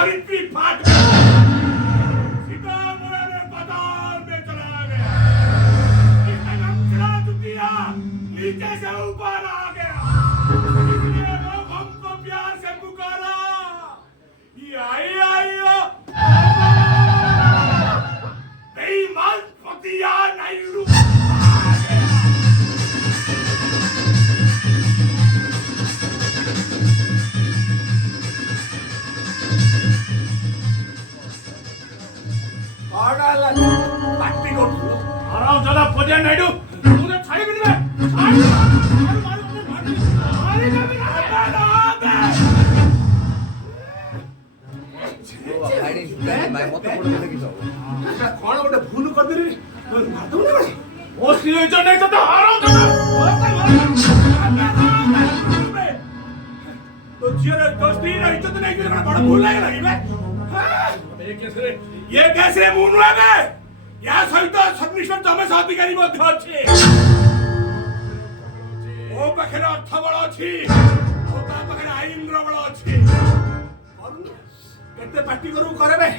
धरित्री फाट सीधा मेरे बाजार में चला गया। इसका गमछा चुकिया नीचे से ऊपर आ गया। इसने लोग हमको प्यार से पुकारा, या बेईमान पतिया नायडू। पार्टी को आराम चला पतिया नायडू, मुझे छाई भी नहीं है। कौन गोटे भूल कर देली ओ सिलेंडर नहीं तो हारो तो जीरो दोस्ती नहीं इज्जत नहीं कि बड़ा भूल लगी बे ये कैसे मुनु है बे या सहित सबमिशन जमे अधिकारी मध्य अछि ओ पाखरे अर्थ बळ अछि ओ ता पाखरे आईन रो बळ अछि केते पार्टी करू करे बे